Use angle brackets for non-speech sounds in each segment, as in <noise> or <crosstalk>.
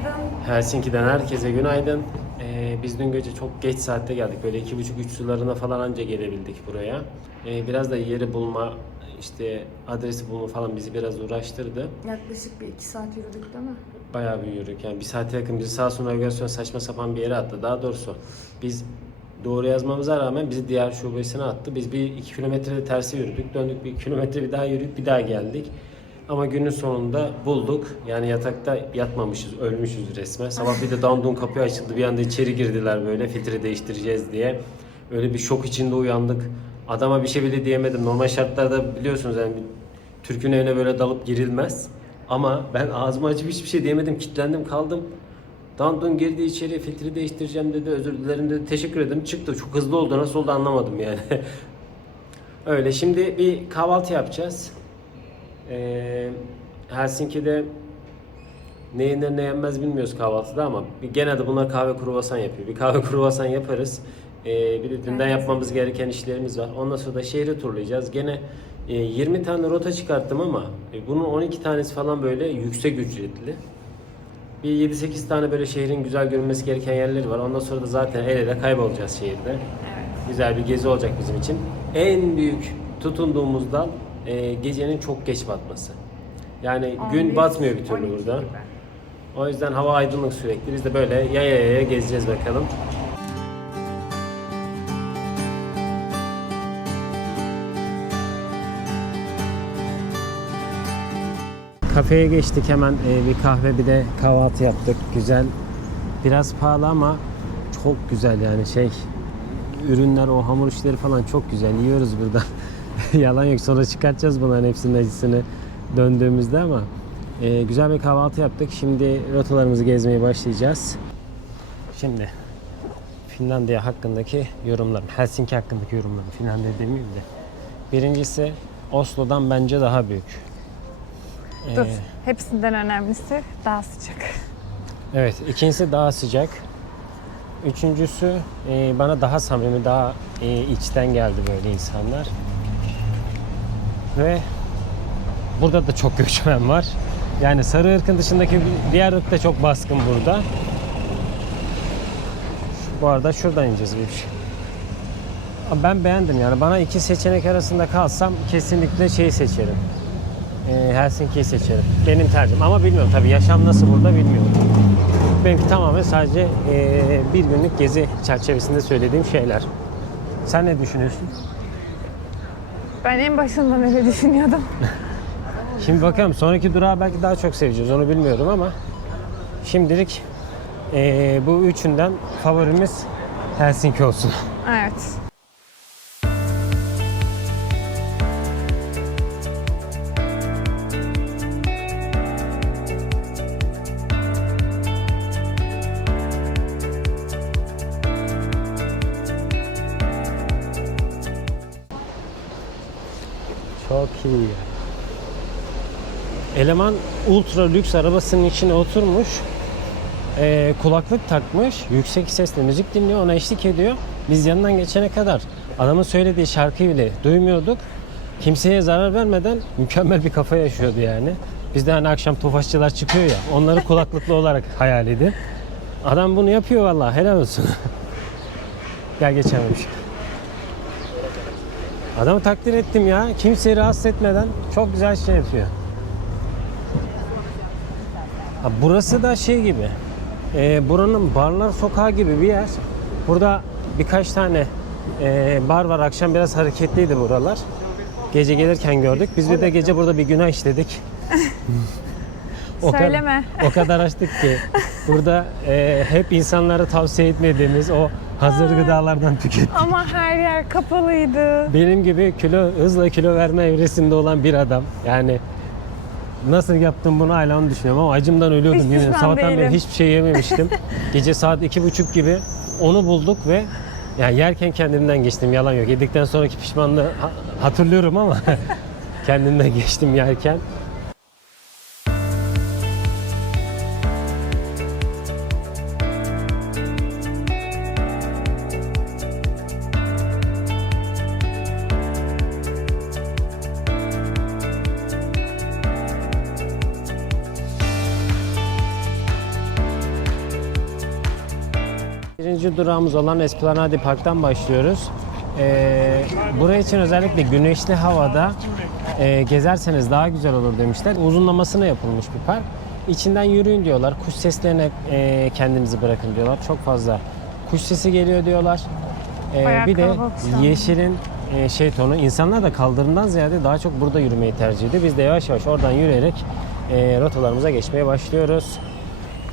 Günaydın. Helsinki'den herkese günaydın. Ee, biz dün gece çok geç saatte geldik. Böyle iki buçuk üç sularına falan anca gelebildik buraya. Ee, biraz da yeri bulma, işte adresi bulma falan bizi biraz uğraştırdı. Yaklaşık bir iki saat yürüdük değil mi? Bayağı bir yürüdük. Yani bir saate yakın bizi sağ sol navigasyon saçma sapan bir yere attı. Daha doğrusu biz doğru yazmamıza rağmen bizi diğer şubesine attı. Biz bir iki kilometre de tersi yürüdük. Döndük bir kilometre bir daha yürüyüp bir daha geldik. Ama günün sonunda bulduk. Yani yatakta yatmamışız, ölmüşüz resmen. Sabah bir de dandun kapı açıldı. Bir anda içeri girdiler böyle filtre değiştireceğiz diye. Öyle bir şok içinde uyandık. Adama bir şey bile diyemedim. Normal şartlarda biliyorsunuz yani Türk'ün evine böyle dalıp girilmez. Ama ben ağzımı açıp hiçbir şey diyemedim. Kitlendim kaldım. Dandun girdi içeri filtre değiştireceğim dedi. Özür dilerim dedi. Teşekkür ederim. Çıktı. Çok hızlı oldu. Nasıl oldu anlamadım yani. <laughs> Öyle. Şimdi bir kahvaltı yapacağız. Ee, Helsinki'de ne yenir ne yenmez bilmiyoruz kahvaltıda ama bir genelde bunlar kahve kruvasan yapıyor. Bir kahve <laughs> kruvasan yaparız. Ee, bir de dünden yapmamız gereken işlerimiz var. Ondan sonra da şehri turlayacağız. Gene e, 20 tane rota çıkarttım ama e, bunun 12 tanesi falan böyle yüksek ücretli. Bir 7-8 tane böyle şehrin güzel görünmesi gereken yerleri var. Ondan sonra da zaten el ele kaybolacağız şehirde. Güzel bir gezi olacak bizim için. En büyük tutunduğumuz dal e, gecenin çok geç batması. Yani gün 11, batmıyor bir türlü 12 burada. gibi. O yüzden hava aydınlık sürekli. Biz de böyle yaya yaya gezeceğiz bakalım. Kafeye geçtik hemen e, bir kahve bir de kahvaltı yaptık. Güzel. Biraz pahalı ama çok güzel yani şey ürünler o hamur işleri falan çok güzel. Yiyoruz burada. <laughs> <laughs> Yalan yok. Sonra çıkartacağız bunların hepsinin acısını döndüğümüzde ama e, güzel bir kahvaltı yaptık. Şimdi rotalarımızı gezmeye başlayacağız. Şimdi Finlandiya hakkındaki yorumlarım, Helsinki hakkındaki yorumlarım, Finlandiya demeyeyim de. Birincisi Oslo'dan bence daha büyük. Dur. Ee, Hepsinden önemlisi daha sıcak. Evet, ikincisi daha sıcak. Üçüncüsü e, bana daha samimi, daha e, içten geldi böyle insanlar. Ve burada da çok göçmen var. Yani sarı ırkın dışındaki diğer ırk da çok baskın burada. Bu arada şuradan ineceğiz bir şey. Ben beğendim yani. Bana iki seçenek arasında kalsam kesinlikle şeyi seçerim. Ee, Helsinki'yi seçerim. Benim tercihim. Ama bilmiyorum tabii yaşam nasıl burada bilmiyorum. Benimki tamamen sadece ee, bir günlük gezi çerçevesinde söylediğim şeyler. Sen ne düşünüyorsun? Ben en başından öyle düşünüyordum. Şimdi bakalım sonraki durağı belki daha çok seveceğiz onu bilmiyorum ama şimdilik ee, bu üçünden favorimiz Helsinki olsun. Evet. Çok iyi. Eleman ultra lüks arabasının içine oturmuş. Ee, kulaklık takmış. Yüksek sesle müzik dinliyor. Ona eşlik ediyor. Biz yanından geçene kadar adamın söylediği şarkıyı bile duymuyorduk. Kimseye zarar vermeden mükemmel bir kafa yaşıyordu yani. Biz de hani akşam tofaşçılar çıkıyor ya. Onları kulaklıklı olarak hayal edin. Adam bunu yapıyor vallahi helal olsun. <laughs> Gel geçememiş. Adamı takdir ettim ya. Kimseyi rahatsız etmeden çok güzel şey yapıyor. Ha, burası da şey gibi. e, buranın barlar sokağı gibi bir yer. Burada birkaç tane e, bar var. Akşam biraz hareketliydi buralar. Gece gelirken gördük. Biz bir de gece burada bir günah işledik. <laughs> O kadar- Söyleme. o kadar açtık ki burada e, hep insanlara tavsiye etmediğimiz o hazır gıdalardan tükettik. Ama her yer kapalıydı. Benim gibi kilo hızla kilo verme evresinde olan bir adam. Yani nasıl yaptım bunu hala onu düşünüyorum ama acımdan ölüyordum. Hiç pişman Sabahtan beri değilim. hiçbir şey yememiştim. <laughs> Gece saat iki buçuk gibi onu bulduk ve yani yerken kendimden geçtim yalan yok. Yedikten sonraki pişmanlığı ha- hatırlıyorum ama <laughs> kendimden geçtim yerken. Birinci durağımız olan Esplanade Park'tan başlıyoruz. Ee, buraya için özellikle güneşli havada e, gezerseniz daha güzel olur demişler. Uzunlamasına yapılmış bir park. İçinden yürüyün diyorlar. Kuş seslerine e, kendinizi bırakın diyorlar. Çok fazla kuş sesi geliyor diyorlar. Ee, Bayağı bir de kalabalık şu an. yeşilin e, şey tonu. İnsanlar da kaldırımdan ziyade daha çok burada yürümeyi tercih ediyor. Biz de yavaş yavaş oradan yürüyerek e, rotalarımıza geçmeye başlıyoruz.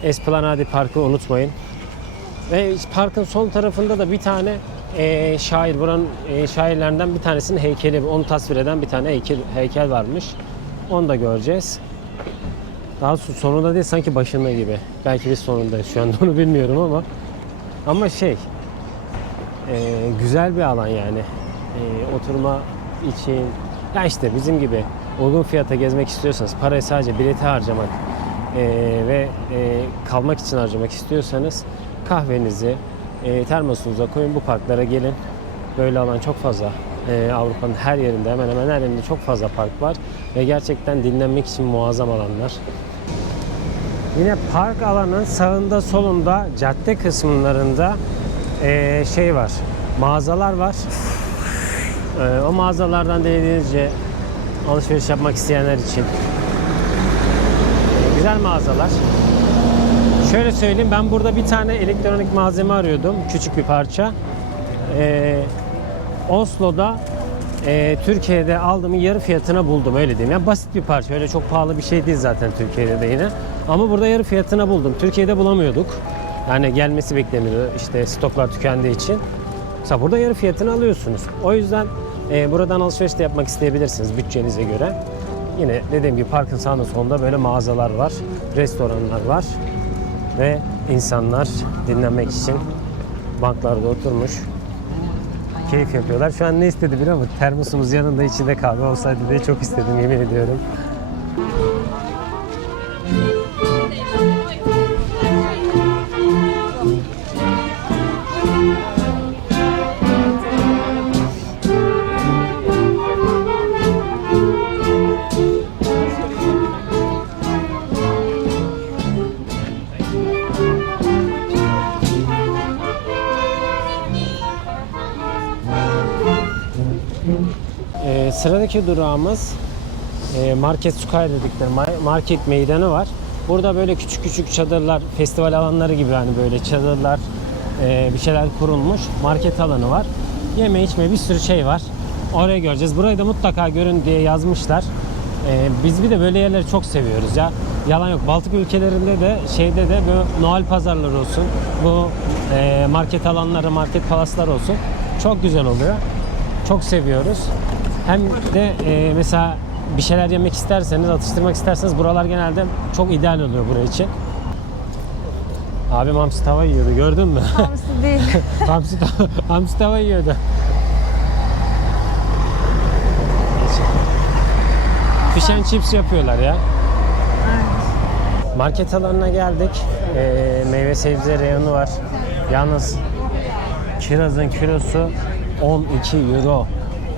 Esplanade Park'ı unutmayın. Ve parkın sol tarafında da bir tane e, şair, buranın e, şairlerinden bir tanesinin heykeli, onu tasvir eden bir tane heykel, heykel varmış. Onu da göreceğiz. Daha so- sonunda değil sanki başında gibi. Belki biz sonundayız şu anda onu bilmiyorum ama. Ama şey, e, güzel bir alan yani. E, oturma için, ya işte bizim gibi uygun fiyata gezmek istiyorsanız, parayı sadece bileti harcamak e, ve e, kalmak için harcamak istiyorsanız kahvenizi, e, termosunuza koyun bu parklara gelin. Böyle alan çok fazla. E, Avrupa'nın her yerinde hemen hemen her yerinde çok fazla park var ve gerçekten dinlenmek için muazzam alanlar. Yine park alanının sağında solunda cadde kısımlarında e, şey var. Mağazalar var. E, o mağazalardan dilediğinizce alışveriş yapmak isteyenler için e, güzel mağazalar. Şöyle söyleyeyim ben burada bir tane elektronik malzeme arıyordum. Küçük bir parça. E, Oslo'da e, Türkiye'de aldığımın yarı fiyatına buldum öyle diyeyim. Yani basit bir parça öyle çok pahalı bir şey değil zaten Türkiye'de de yine. Ama burada yarı fiyatına buldum. Türkiye'de bulamıyorduk. Yani gelmesi bekleniyordu işte stoklar tükendiği için. Mesela burada yarı fiyatını alıyorsunuz. O yüzden e, buradan alışveriş de yapmak isteyebilirsiniz bütçenize göre. Yine dediğim gibi parkın sağında solunda böyle mağazalar var, restoranlar var ve insanlar dinlenmek için banklarda oturmuş keyif yapıyorlar. Şu an ne istedi biliyor musun? Termosumuz yanında içinde kahve olsaydı diye çok istedim yemin ediyorum. Sıradaki durağımız e, Market Square dedikleri ma- market meydanı var. Burada böyle küçük küçük çadırlar, festival alanları gibi hani böyle çadırlar, e, bir şeyler kurulmuş. Market alanı var. Yeme içme bir sürü şey var. Orayı göreceğiz. Burayı da mutlaka görün diye yazmışlar. E, biz bir de böyle yerleri çok seviyoruz ya. Yalan yok. Baltık ülkelerinde de şeyde de bu Noel pazarları olsun. Bu market alanları, market palaslar olsun. Çok güzel oluyor. Çok seviyoruz. Hem de e, mesela bir şeyler yemek isterseniz, atıştırmak isterseniz buralar genelde çok ideal oluyor buraya için. Abim hamsi tava yiyordu gördün mü? Hamsi değil. <laughs> hamsi, tava, hamsi tava yiyordu. Fish and chips yapıyorlar ya. Market alanına geldik. Ee, meyve sebze reyonu var. Yalnız kirazın kilosu 12 euro.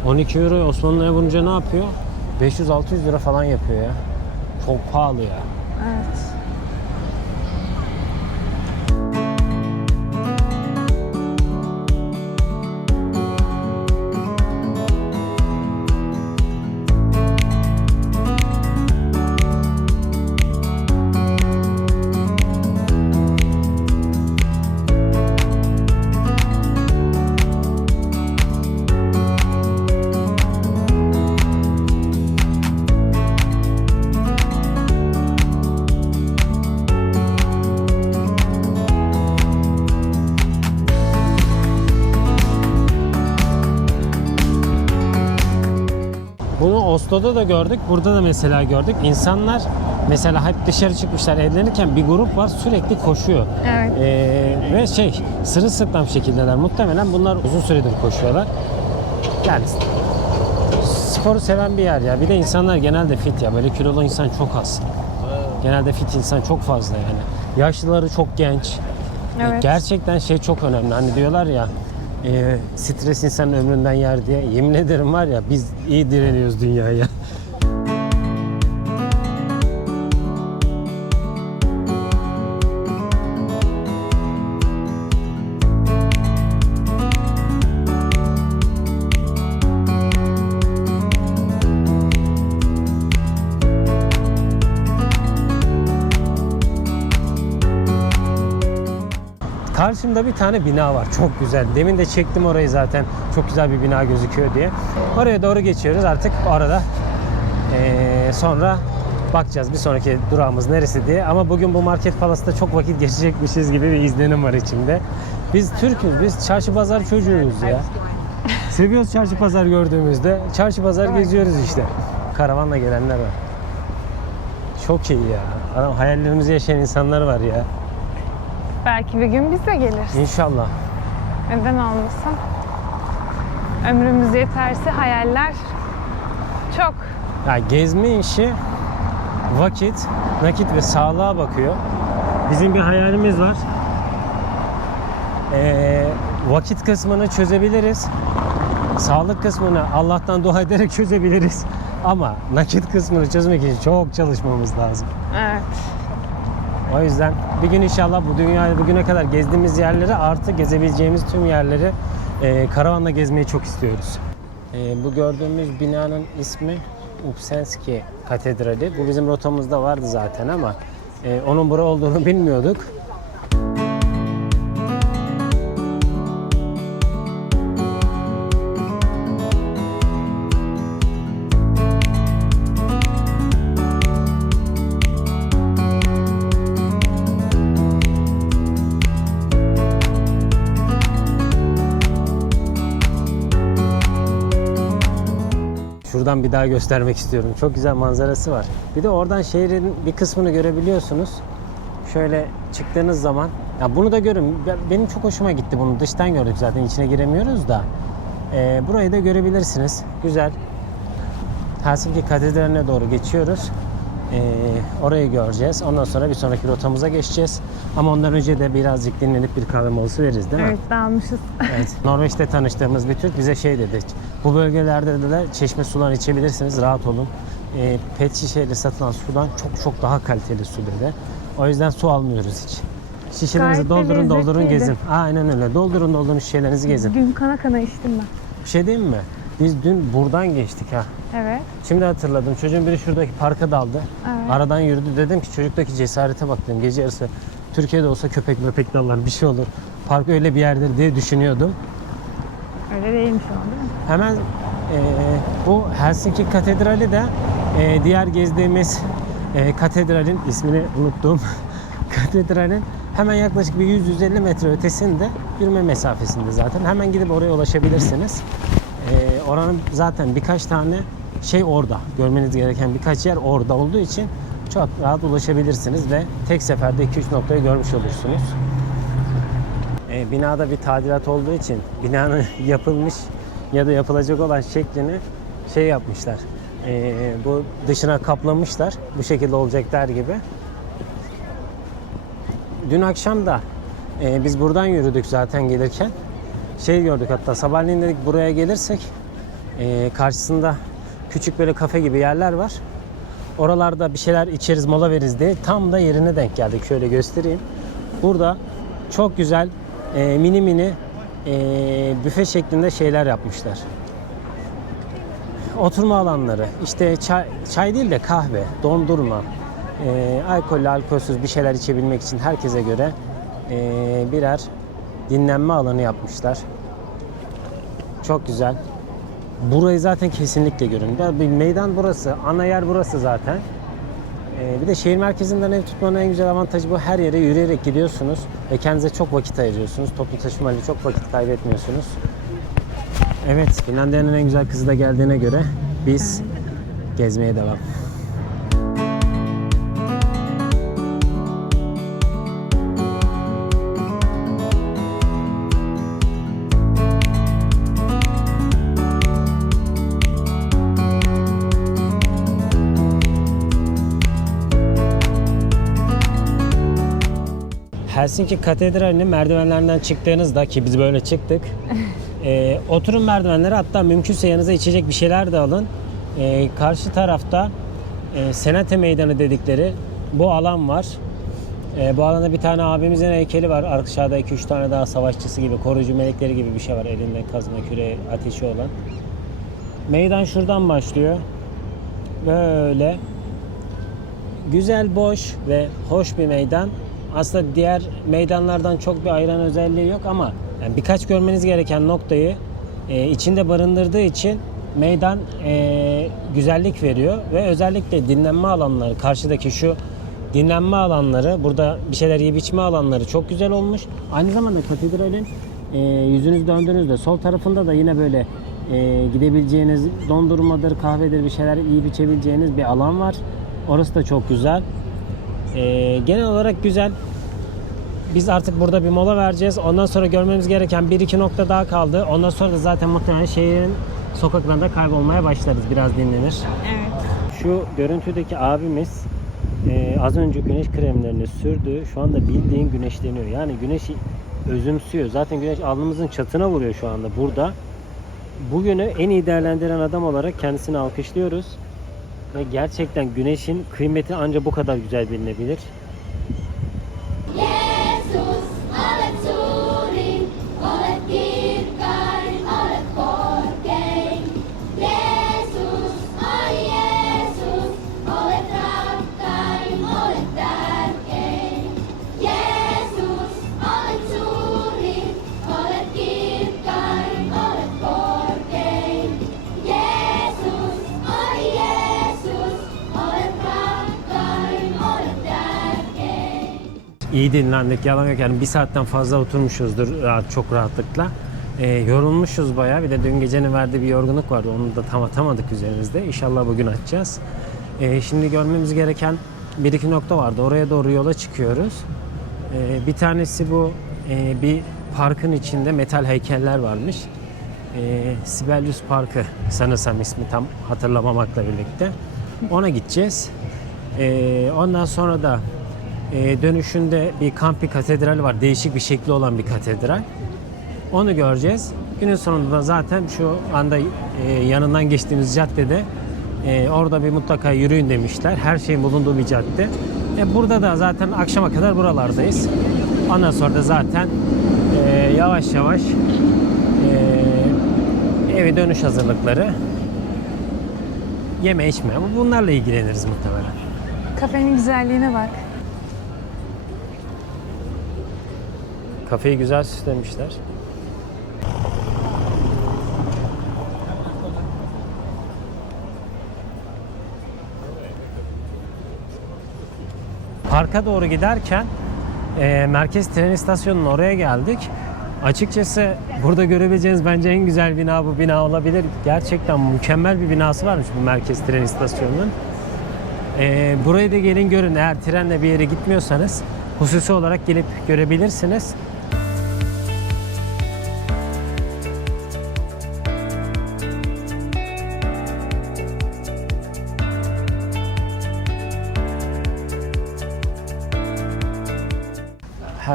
12 euro Osmanlı'ya vurunca ne yapıyor? 500-600 lira falan yapıyor ya. Çok pahalı ya. evet. Bunu Oslo'da da gördük, burada da mesela gördük. İnsanlar mesela hep dışarı çıkmışlar evlenirken bir grup var sürekli koşuyor. Evet. Ee, ve şey sırılsıklam şekildeler. Muhtemelen bunlar uzun süredir koşuyorlar. Yani sporu seven bir yer ya. Bir de insanlar genelde fit ya. Böyle kilolu insan çok az. Genelde fit insan çok fazla yani. Yaşlıları çok genç. Evet. Gerçekten şey çok önemli. Hani diyorlar ya e, stres insanın ömründen yer diye. Yemin ederim var ya biz iyi direniyoruz dünyaya. <laughs> Karşımda bir tane bina var. Çok güzel. Demin de çektim orayı zaten. Çok güzel bir bina gözüküyor diye. Oraya doğru geçiyoruz artık o arada. Ee, sonra bakacağız bir sonraki durağımız neresi diye. Ama bugün bu Market Palas'ta çok vakit geçecekmişiz gibi bir izlenim var içimde. Biz Türk'üz. Biz çarşı pazar çocuğuyuz ya. Seviyoruz çarşı pazar gördüğümüzde. Çarşı pazar geziyoruz işte. Karavanla gelenler var. Çok iyi ya. Adam hayallerimizi yaşayan insanlar var ya. Belki bir gün biz de geliriz. İnşallah. Neden olmasın? Ömrümüz yeterse hayaller çok. Ya gezme işi vakit, nakit ve sağlığa bakıyor. Bizim bir hayalimiz var. Ee, vakit kısmını çözebiliriz. Sağlık kısmını Allah'tan dua ederek <laughs> çözebiliriz. Ama nakit kısmını çözmek için çok çalışmamız lazım. Evet. O yüzden bir gün inşallah bu dünyayı bugüne kadar gezdiğimiz yerleri artı gezebileceğimiz tüm yerleri e, karavanla gezmeyi çok istiyoruz. E, bu gördüğümüz binanın ismi Upsenski Katedrali. Bu bizim rotamızda vardı zaten ama e, onun bura olduğunu bilmiyorduk. Şuradan bir daha göstermek istiyorum. Çok güzel manzarası var. Bir de oradan şehrin bir kısmını görebiliyorsunuz. Şöyle çıktığınız zaman ya bunu da görün. Ben- Benim çok hoşuma gitti bunu. Dıştan gördük zaten içine giremiyoruz da. Ee, burayı da görebilirsiniz. Güzel. Helsinki Katedrali'ne doğru geçiyoruz. Ee, orayı göreceğiz. Ondan sonra bir sonraki rotamıza geçeceğiz. Ama ondan önce de birazcık dinlenip bir kahve molası veririz değil mi? Evet dağılmışız. Evet, <laughs> Norveç'te tanıştığımız bir Türk bize şey dedi. Bu bölgelerde de çeşme sular içebilirsiniz, rahat olun. E, pet şişeyle satılan sudan çok çok daha kaliteli su dedi. O yüzden su almıyoruz hiç. Şişelerinizi Gayet de doldurun doldurun lezzetliydi. gezin. Aynen öyle. Doldurun doldurun şişelerinizi gezin. Gün kana kana içtim ben. Bir şey diyeyim mi? Biz dün buradan geçtik ha. Evet. Şimdi hatırladım. Çocuğun biri şuradaki parka daldı. Evet. Aradan yürüdü. Dedim ki çocuktaki cesarete bak dedim. Gece yarısı Türkiye'de olsa köpek möpek dallar bir şey olur. Park öyle bir yerdir diye düşünüyordum. Öyle değilmiş ama değil mi? Hemen e, bu Helsinki Katedrali de e, diğer gezdiğimiz e, katedralin ismini unuttum. <laughs> katedralin hemen yaklaşık bir 100-150 metre ötesinde yürüme mesafesinde zaten. Hemen gidip oraya ulaşabilirsiniz. E, oranın zaten birkaç tane şey orada. Görmeniz gereken birkaç yer orada olduğu için çok rahat ulaşabilirsiniz ve tek seferde 2-3 noktayı görmüş olursunuz. E, binada bir tadilat olduğu için binanın <laughs> yapılmış ya da yapılacak olan şeklini şey yapmışlar. E, bu dışına kaplamışlar. Bu şekilde olacak der gibi. Dün akşam da e, biz buradan yürüdük zaten gelirken. Şey gördük hatta sabahleyin dedik buraya gelirsek e, karşısında küçük böyle kafe gibi yerler var. Oralarda bir şeyler içeriz mola veririz diye tam da yerine denk geldik. Şöyle göstereyim. Burada çok güzel e, mini mini e, büfe şeklinde şeyler yapmışlar. Oturma alanları, işte çay, çay değil de kahve, dondurma, e, alkollü alkolsüz bir şeyler içebilmek için herkese göre e, birer dinlenme alanı yapmışlar. Çok güzel. Burayı zaten kesinlikle görün. Bir meydan burası, ana yer burası zaten. Ee, bir de şehir merkezinden ev tutmanın en güzel avantajı bu. Her yere yürüyerek gidiyorsunuz ve kendinize çok vakit ayırıyorsunuz. Toplu taşımayla çok vakit kaybetmiyorsunuz. Evet, Finlandiya'nın en güzel kızı da geldiğine göre biz gezmeye devam. Helsinki Katedrali'nin merdivenlerinden çıktığınızda ki biz böyle çıktık. <laughs> e, oturun merdivenlere hatta mümkünse yanınıza içecek bir şeyler de alın. E, karşı tarafta e, Senate Meydanı dedikleri bu alan var. E, bu alanda bir tane abimizin heykeli var. Aşağıda 2-3 tane daha savaşçısı gibi, koruyucu melekleri gibi bir şey var. Elinde kazma küre ateşi olan. Meydan şuradan başlıyor. Böyle güzel, boş ve hoş bir meydan. Aslında diğer meydanlardan çok bir ayıran özelliği yok ama yani birkaç görmeniz gereken noktayı e, içinde barındırdığı için meydan e, güzellik veriyor ve özellikle dinlenme alanları karşıdaki şu dinlenme alanları burada bir şeyler yiyip içme alanları çok güzel olmuş. Aynı zamanda katedralin e, yüzünüz döndüğünüzde sol tarafında da yine böyle e, gidebileceğiniz dondurmadır, kahvedir bir şeyler yiyip içebileceğiniz bir alan var. Orası da çok güzel. E, genel olarak güzel. Biz artık burada bir mola vereceğiz. Ondan sonra görmemiz gereken bir iki nokta daha kaldı. Ondan sonra da zaten muhtemelen şehrin sokaklarında kaybolmaya başlarız. Biraz dinlenir. Evet. Şu görüntüdeki abimiz e, az önce güneş kremlerini sürdü. Şu anda bildiğin güneşleniyor. Yani güneşi özümsüyor. Zaten güneş alnımızın çatına vuruyor şu anda burada. Bugünü en iyi değerlendiren adam olarak kendisini alkışlıyoruz. Ve gerçekten güneşin kıymeti ancak bu kadar güzel bilinebilir. İyi dinlendik. Yalan yok yani bir saatten fazla oturmuşuzdur rahat, çok rahatlıkla. Ee, yorulmuşuz bayağı. Bir de dün gecenin verdiği bir yorgunluk vardı. Onu da tam atamadık üzerimizde. İnşallah bugün açacağız. Ee, şimdi görmemiz gereken bir iki nokta vardı. Oraya doğru yola çıkıyoruz. Ee, bir tanesi bu e, bir parkın içinde metal heykeller varmış. Ee, Sibelius Parkı sanırsam ismi tam hatırlamamakla birlikte. Ona gideceğiz. Ee, ondan sonra da e, dönüşünde bir Kampi Katedrali var. Değişik bir şekli olan bir katedral. Onu göreceğiz. Günün sonunda da zaten şu anda e, yanından geçtiğimiz caddede e, orada bir mutlaka yürüyün demişler. Her şeyin bulunduğu bir cadde. E, burada da zaten akşama kadar buralardayız. Ondan sonra da zaten e, yavaş yavaş e, eve dönüş hazırlıkları yeme içme. Bunlarla ilgileniriz muhtemelen. Kafenin güzelliğine bak. Kafeyi güzel süslemişler. Parka doğru giderken e, merkez tren istasyonunun oraya geldik. Açıkçası burada görebileceğiniz bence en güzel bina bu bina olabilir. Gerçekten mükemmel bir binası varmış bu merkez tren istasyonunun. Ee, burayı da gelin görün. Eğer trenle bir yere gitmiyorsanız hususi olarak gelip görebilirsiniz.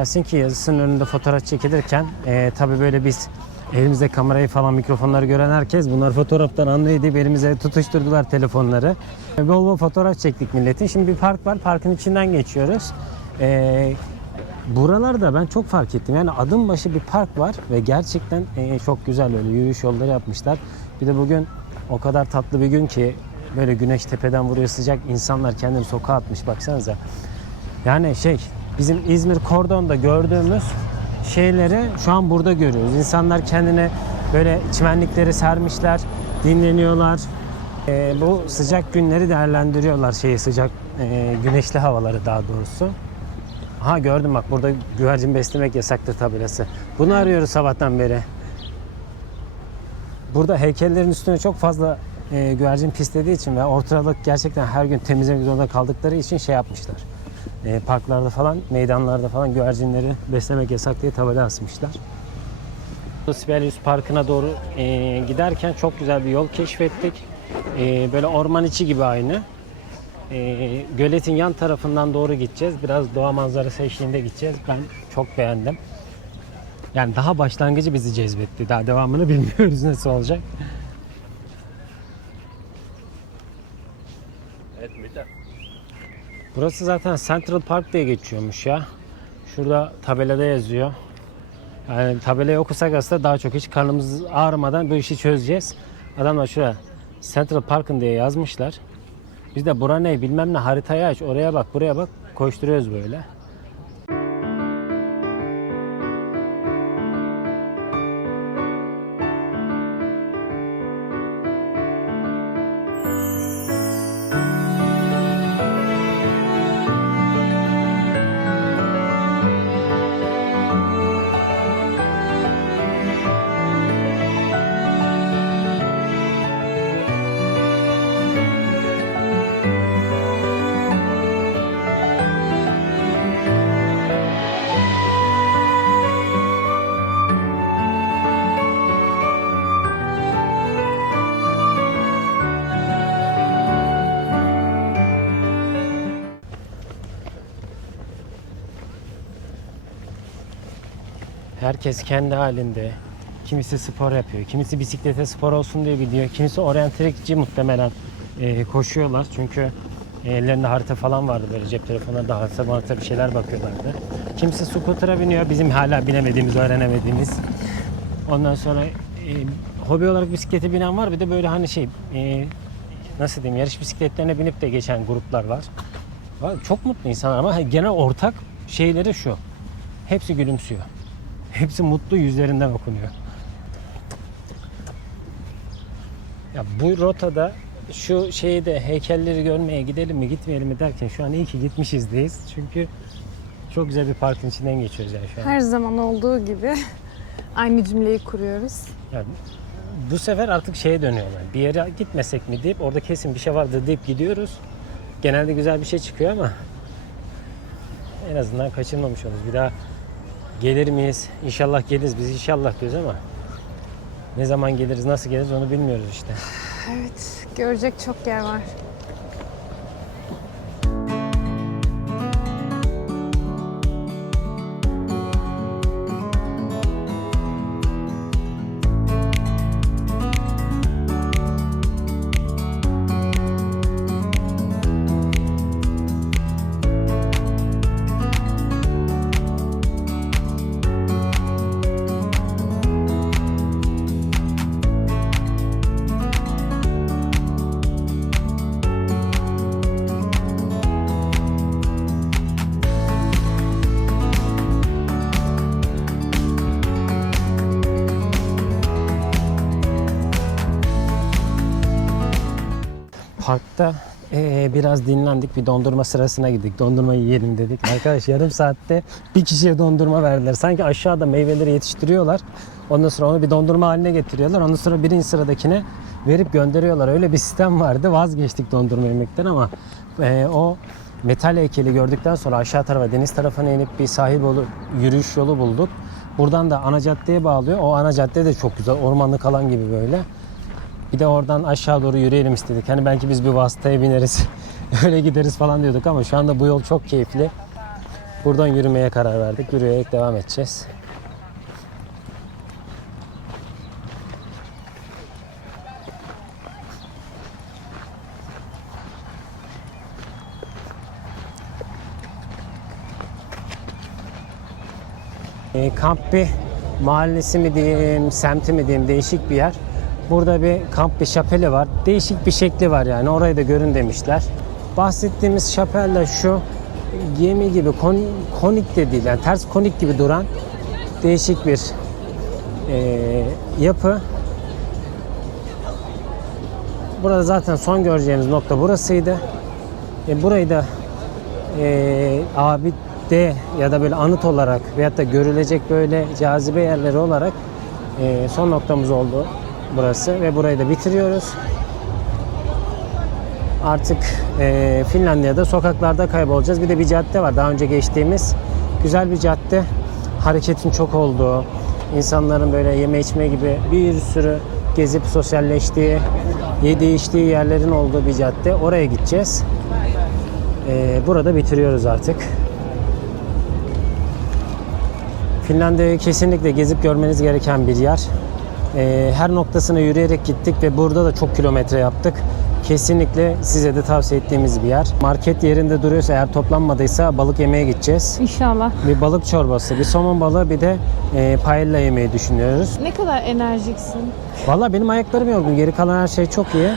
Helsinki yazısının önünde fotoğraf çekilirken e, tabii böyle biz elimizde kamerayı falan mikrofonları gören herkes bunlar fotoğraftan anlıyor elimize tutuşturdular telefonları. E, bol bol fotoğraf çektik milletin. Şimdi bir park var. Parkın içinden geçiyoruz. E, buralarda ben çok fark ettim. Yani adım başı bir park var ve gerçekten e, çok güzel öyle yürüyüş yolları yapmışlar. Bir de bugün o kadar tatlı bir gün ki böyle güneş tepeden vuruyor sıcak insanlar kendini sokağa atmış baksanıza. Yani şey bizim İzmir Kordon'da gördüğümüz şeyleri şu an burada görüyoruz. İnsanlar kendine böyle çimenlikleri sermişler, dinleniyorlar. Ee, bu sıcak günleri değerlendiriyorlar şeyi sıcak e, güneşli havaları daha doğrusu. Ha gördüm bak burada güvercin beslemek yasaktır tabelası. Bunu arıyoruz sabahtan beri. Burada heykellerin üstüne çok fazla e, güvercin pislediği için ve ortalık gerçekten her gün temizlemek zorunda kaldıkları için şey yapmışlar. E, parklarda falan, meydanlarda falan güvercinleri beslemek yasak diye tabela asmışlar. Sibelius Parkı'na doğru e, giderken çok güzel bir yol keşfettik. E, böyle orman içi gibi aynı. E, göletin yan tarafından doğru gideceğiz. Biraz doğa manzarası eşliğinde gideceğiz. Ben çok beğendim. Yani daha başlangıcı bizi cezbetti. Daha devamını <laughs> bilmiyoruz nasıl olacak. Burası zaten Central Park diye geçiyormuş ya. Şurada tabelada yazıyor. Yani tabelayı okusak aslında daha çok hiç karnımız ağrımadan bu işi çözeceğiz. Adamlar şuraya Central Park'ın diye yazmışlar. Biz de bura ne bilmem ne haritayı aç oraya bak buraya bak koşturuyoruz böyle. Herkes kendi halinde. Kimisi spor yapıyor, kimisi bisiklete spor olsun diye gidiyor. Kimisi oryantrikçi muhtemelen e, koşuyorlar. Çünkü ellerinde harita falan vardı böyle cep telefonunda harita harita bir şeyler bakıyorlardı. Kimisi scooter'a biniyor. Bizim hala binemediğimiz, öğrenemediğimiz. Ondan sonra e, hobi olarak bisiklete binen var. Bir de böyle hani şey e, nasıl diyeyim yarış bisikletlerine binip de geçen gruplar. Var, Çok mutlu insanlar ama genel ortak şeyleri şu. Hepsi gülümsüyor. Hepsi mutlu yüzlerinden okunuyor. Ya bu rotada şu şeyi de heykelleri görmeye gidelim mi gitmeyelim mi derken şu an iyi ki gitmişizdeyiz. Çünkü çok güzel bir parkın içinden geçiyoruz yani şu an. Her zaman olduğu gibi <laughs> aynı cümleyi kuruyoruz. Yani bu sefer artık şeye dönüyorlar. Bir yere gitmesek mi deyip orada kesin bir şey vardır deyip gidiyoruz. Genelde güzel bir şey çıkıyor ama en azından kaçırmamış oluruz. Bir daha gelir miyiz? İnşallah geliriz. Biz inşallah diyoruz ama ne zaman geliriz, nasıl geliriz onu bilmiyoruz işte. Evet, görecek çok yer var. Eee, biraz dinlendik. Bir dondurma sırasına gittik. Dondurma yiyelim dedik. Arkadaş yarım saatte bir kişiye dondurma verdiler. Sanki aşağıda meyveleri yetiştiriyorlar. Ondan sonra onu bir dondurma haline getiriyorlar. Ondan sonra birinci sıradakine verip gönderiyorlar. Öyle bir sistem vardı. Vazgeçtik dondurma yemekten ama eee, o metal heykeli gördükten sonra aşağı tarafa deniz tarafına inip bir sahil yolu, yürüyüş yolu bulduk. Buradan da ana caddeye bağlıyor. O ana cadde de çok güzel. Ormanlık alan gibi böyle. Bir de oradan aşağı doğru yürüyelim istedik. Hani belki biz bir vasıtaya bineriz. <laughs> Öyle gideriz falan diyorduk ama şu anda bu yol çok keyifli. Buradan yürümeye karar verdik. Yürüyerek devam edeceğiz. E, Kampi mahallesi mi diyeyim, semti mi diyeyim değişik bir yer. Burada bir kamp bir şapeli var. Değişik bir şekli var yani orayı da görün demişler. Bahsettiğimiz şapel de şu gemi gibi kon, konik de değil yani ters konik gibi duran değişik bir e, yapı. Burada zaten son göreceğimiz nokta burasıydı. E, burayı da e, abide ya da böyle anıt olarak veyahut da görülecek böyle cazibe yerleri olarak e, son noktamız oldu burası ve burayı da bitiriyoruz. Artık e, Finlandiya'da sokaklarda kaybolacağız. Bir de bir cadde var daha önce geçtiğimiz. Güzel bir cadde. Hareketin çok olduğu, insanların böyle yeme içme gibi bir sürü gezip sosyalleştiği, yediği içtiği yerlerin olduğu bir cadde. Oraya gideceğiz. E, burada bitiriyoruz artık. Finlandiya'yı kesinlikle gezip görmeniz gereken bir yer. Ee, her noktasına yürüyerek gittik ve burada da çok kilometre yaptık. Kesinlikle size de tavsiye ettiğimiz bir yer. Market yerinde duruyorsa eğer toplanmadıysa balık yemeye gideceğiz. İnşallah. Bir balık çorbası, bir somon balığı bir de e, paella yemeyi düşünüyoruz. Ne kadar enerjiksin. Valla benim ayaklarım yorgun. Geri kalan her şey çok iyi.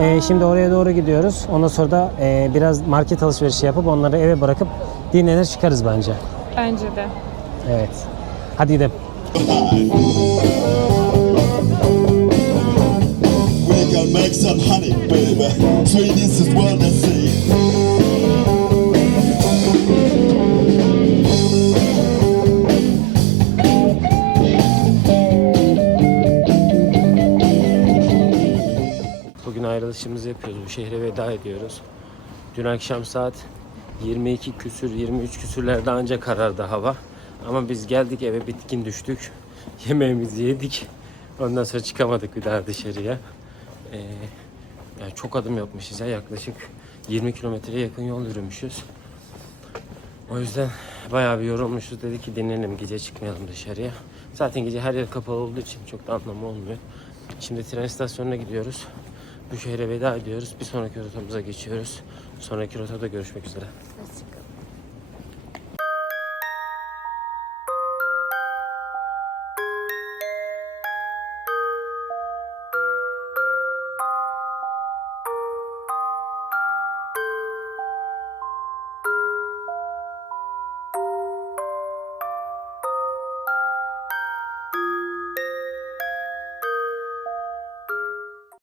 Ee, şimdi oraya doğru gidiyoruz. Ondan sonra da e, biraz market alışverişi yapıp onları eve bırakıp dinlenir çıkarız bence. Bence de. Evet. Hadi gidelim. Make some honey, baby. Sweetness is what I say. Bugün ayrılışımızı yapıyoruz. Bu şehre veda ediyoruz. Dün akşam saat 22 küsür, 23 küsürlerde ancak karardı hava. Ama biz geldik eve bitkin düştük. <laughs> Yemeğimizi yedik. Ondan sonra çıkamadık bir daha dışarıya. Ee, yani çok adım yapmışız ya yaklaşık 20 kilometreye yakın yol yürümüşüz. O yüzden Bayağı bir yorulmuşuz. Dedik ki dinlenelim gece çıkmayalım dışarıya. Zaten gece her yer kapalı olduğu için çok da anlamı olmuyor. Şimdi tren istasyonuna gidiyoruz. Bu şehre veda ediyoruz. Bir sonraki rotamıza geçiyoruz. Sonraki rotada görüşmek üzere. Hoşçakalın.